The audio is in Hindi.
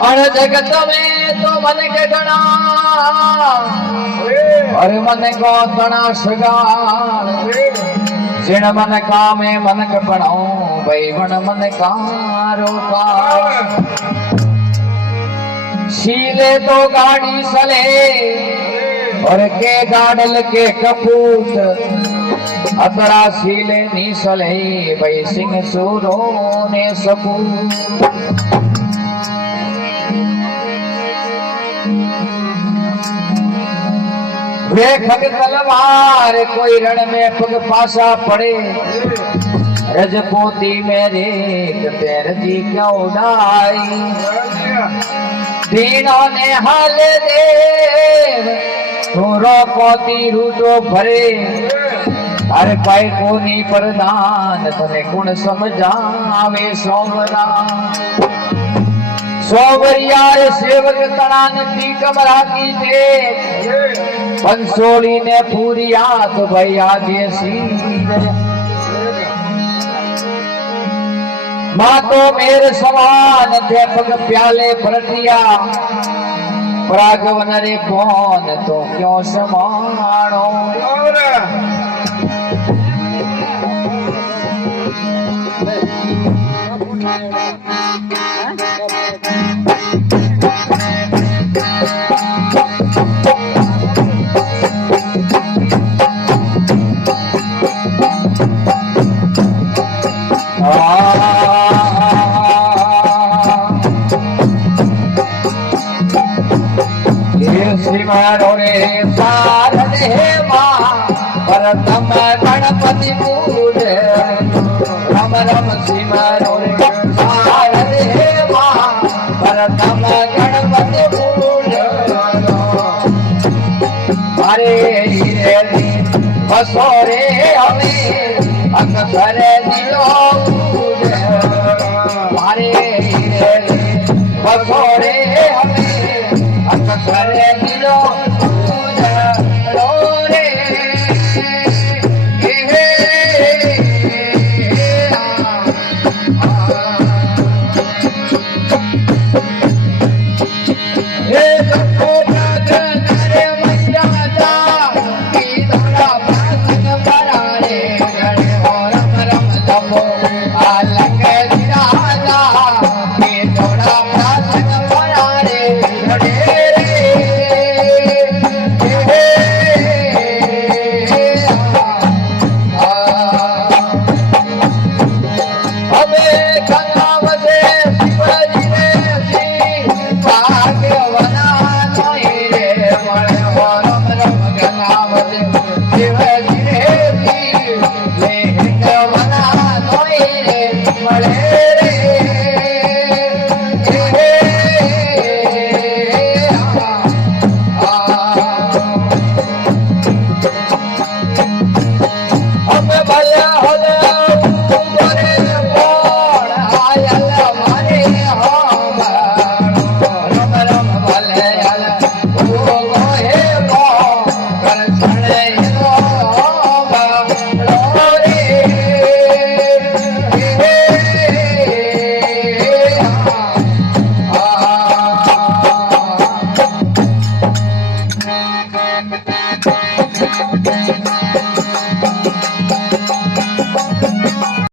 और जगत में तो मन के गणा और मन को तना सगा जिण मन का में मन के पढ़ाओ भाई मन मन का रोका शीले तो गाड़ी सले और के गाडल के कपूत अतरा शीले नी सले भाई सिंह सूरो ने सपूत वे खग तलवार कोई रण में पग पासा पड़े रजपोती मेरे पैर जी क्यों उड़ाई तीनों ने हाल देव थोरो पोती रूटो भरे हर पाई कोनी प्रदान तने गुण समझावे सोमरा सोवरियार सेवक तड़ान की कमरा की थे पंसोली ने पूरी आत भाई आगे सीधे माँ तो मेरे समान थे पग प्याले प्रतिया प्रागवन रे कौन तो क्यों समाणो रे सारदे मां परतम गणपति पूजे रम रम सिमरो रे सारदे मां परतम गणपति पूजे हरे रे बसोरे हमें अक्सर दिलो पूजे हरे रे बसो